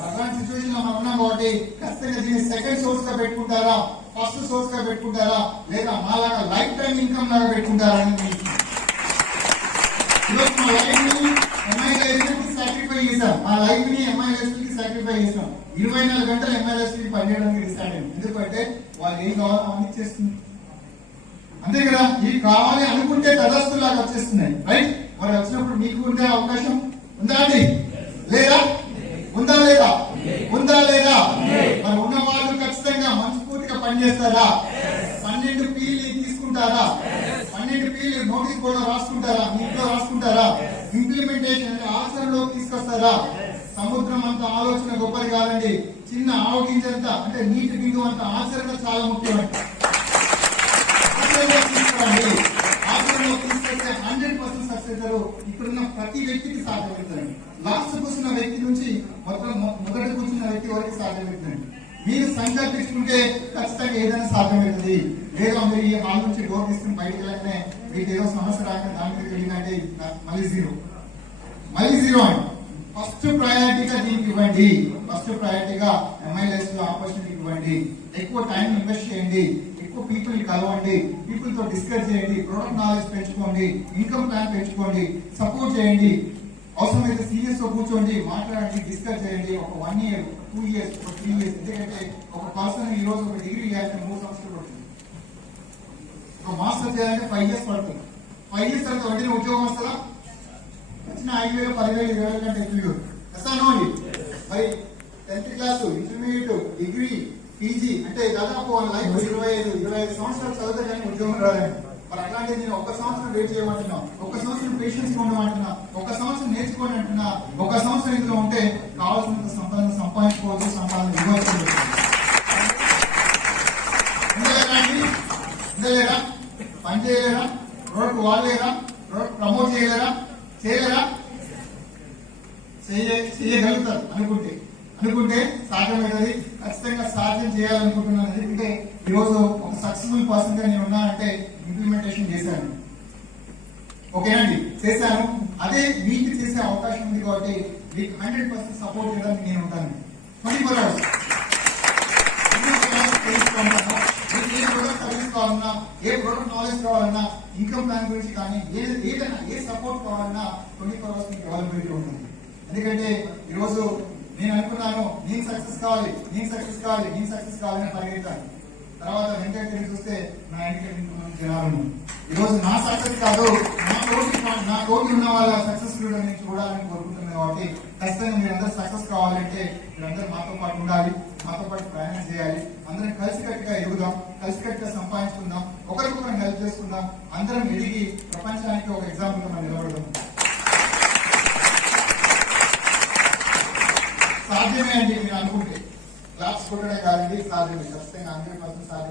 అలాంటి సిచ్యువేషన్ లో మనం ఉన్నాం కాబట్టి ఖచ్చితంగా దీన్ని సెకండ్ సోర్స్ గా పెట్టుకుంటారా, ఫస్ట్ సోర్స్ గా పెట్టుకుంటారా, లేదా మాలాగా లైఫ్ టైం ఇన్కమ్ లాగా పెట్టుకుంటారా అని ఈరోజు మా లైఫ్ ని ఎంఐఎల్ఎస్ కి సాక్రిఫై చేశాం. మా లైఫ్ ని ఎంఐఎల్ఎస్ కి సాక్రిఫై చేసాం. 24 గంటలు ఎంఐఎల్ఎస్ కి పనిచేయడానికి డిసైడ్ అయింది. ఎందుకంటే వాళ్ళు ఏం కావాలో అన్ని చేస్తుంది. అంతే కదా, ఇవి కావాలి అనుకుంటే తదస్తులాగా వచ్చేస్తున్నాయి. రైట్, మరి వచ్చినప్పుడు మీకు ఉండే అవకాశం ఉందా అండి? లేదా? ఉందా లేదా? ఉందా లేదా? మరి ఉన్న వాళ్ళు ఖచ్చితంగా మనస్ఫూర్తిగా పనిచేస్తారా? 12 పీలు తీసుకుంటారా? 12 పీలు నోటీస్ బోర్డు రాసుకుంటారా? ఇంట్లో రాసుకుంటారా? ఇంప్లిమెంటేషన్ అంటే ఆచరణలో తీసుకొస్తారా? సముద్రం అంత ఆలోచన గొప్పది కాదండి. చిన్న ఆవగించంత అంటే నీటి బిందు అంత ఆచరణ చాలా ముఖ్యమండి. ఆచరణలో తీసుకురండి. ఆచరణలో తీసుకొస్తే 100% సక్సెస్ అవుతారు. ఇక్కడున్న ప్రతి వ్యక్తికి సాధ్యమవుతారండి. లాస్ట్ కూర్చున్న వ్యక్తి నుంచి మొదటి కూర్చున్న వ్యక్తి వరకు సాధ్యమవుతుందండి. మీరు సంకల్పించుకుంటే ఖచ్చితంగా ఏదైనా సాధ్యమవుతుంది. లేదా మీరు ఈ హాల్ నుంచి డోర్ తీసుకుని బయటకు వెళ్ళగానే మీకు ఏదో సమస్య రాక దాని మీద వెళ్ళిందంటే మళ్ళీ జీరో అండి. ఫస్ట్ ప్రయారిటీగా దీనికి ఇవ్వండి. ఫస్ట్ ప్రయారిటీగా ఎంఐఎల్ఎస్ లో ఆపర్చునిటీ ఇవ్వండి. ఎక్కువ టైం ఇన్వెస్ట్ చేయండి. ఎక్కువ పీపుల్ కలవండి. పీపుల్ తో డిస్కస్ చేయండి. ప్రొడక్ట్ నాలెడ్జ్ పెంచుకోండి. ఇన్కమ్ ప్లాన్ పెంచుకోండి. సపోర్ట్ చేయండి. అవసరమైతే సీనియర్స్ తో కూర్చోండి, మాట్లాడండి, డిస్కస్ చేయండి. ఒక 1 year, 2 years, 3 years. ఎందుకంటే ఒక పర్సన్ ఈ రోజు ఒక డిగ్రీ చేయాలంటే 3 సంవత్సరాలు పడుతుంది. ఒక మాస్టర్ చేయాలంటే 5 years పడుతుంది. 5 years తర్వాత వెంటనే ఉద్యోగం వస్తుందా? వచ్చిన 5,000, 10,000, 20,000 కంటే ఎక్కువ వస్తాను. మరి 10th class, intermediate, degree, PG అంటే దాదాపు వాళ్ళ లైఫ్ 25 సంవత్సరాలు చదివితే కానీ ఉద్యోగం రాదండి. మరి అట్లాంటిది నేను 1 సంవత్సరం వెయిట్ చేయమంటున్నా, 1 సంవత్సరం పేషెన్స్ ఉండమంటున్నా, 1 సంవత్సరం నేర్చుకోని అంటున్నా, 1 సంవత్సరం ఇందులో ఉంటే కావాల్సినంత సంపాదన సంపాదించుకోవచ్చు, సంపాదన ఇవ్వచ్చు. ఉండలేరా? పని చేయలేరా? ప్రోడక్ట్ వాడలేరా? ప్రోడక్ట్ ప్రమోట్ చేయలేరా? చేయగలుగుతారు అనుకుంటే సాధ్యమవుతుంది. ఖచ్చితంగా సాధ్యం చేయాలనుకుంటున్నాను. ఎందుకంటే ఈరోజు ఒక సక్సెస్ఫుల్ పర్సన్ గా నేను ఉన్నానంటే ఇంప్లిమెంటేషన్ చేశాను. ఓకేనండి, చేశాను. అదే మీకు చేసే అవకాశం ఉంది కాబట్టి మీకు 100% సపోర్ట్ చేయడానికి నేను ఉంటాను. 24 hours సర్వీస్ కావాలన్నా, ఏ ప్రొడక్ట్ నాలెడ్జ్ కావాలన్నా, ఇన్కమ్ ప్లాన్ గురించి కానీ ఏదైనా ఏ సపోర్ట్ కావాలన్నా 24 hours మీకు అవైలబిలిటీ ఉంటుంది. ఎందుకంటే ఈరోజు నేను అనుకున్నాను నేను సక్సెస్ కావాలని పరిగెత్తాను. తర్వాత వెంటనే తిరిగి చూస్తే నా ఇంటికి జనాలను ఈరోజు నా సక్సెస్ కాదు, నా తోటి ఉన్న వాళ్ళ సక్సెస్ నేను చూడాలని కోరుకుంటున్నాను. కాబట్టి ఖచ్చితంగా మీరందరూ సక్సెస్ కావాలంటే మీరందరూ మాతో పాటు ఉండాలి, మాతో పాటు ప్రయాణం చేయాలి. అందరం కలిసికట్టుగా ఎదుగుదాం, కలిసికట్టుగా సంపాదించుకుందాం, ఒకరికొకరు హెల్ప్ చేసుకుందాం. అందరం ఎదిగి ప్రపంచానికి ఒక ఎగ్జాంపుల్ గా మనం నిలబడదాం. సాధ్యమే అండి, మీరు అనుకుంటే క్లాప్స్ కొట్టడే కాదండి, సాధ్యమే. ఖచ్చితంగా 100% సాధ్యం.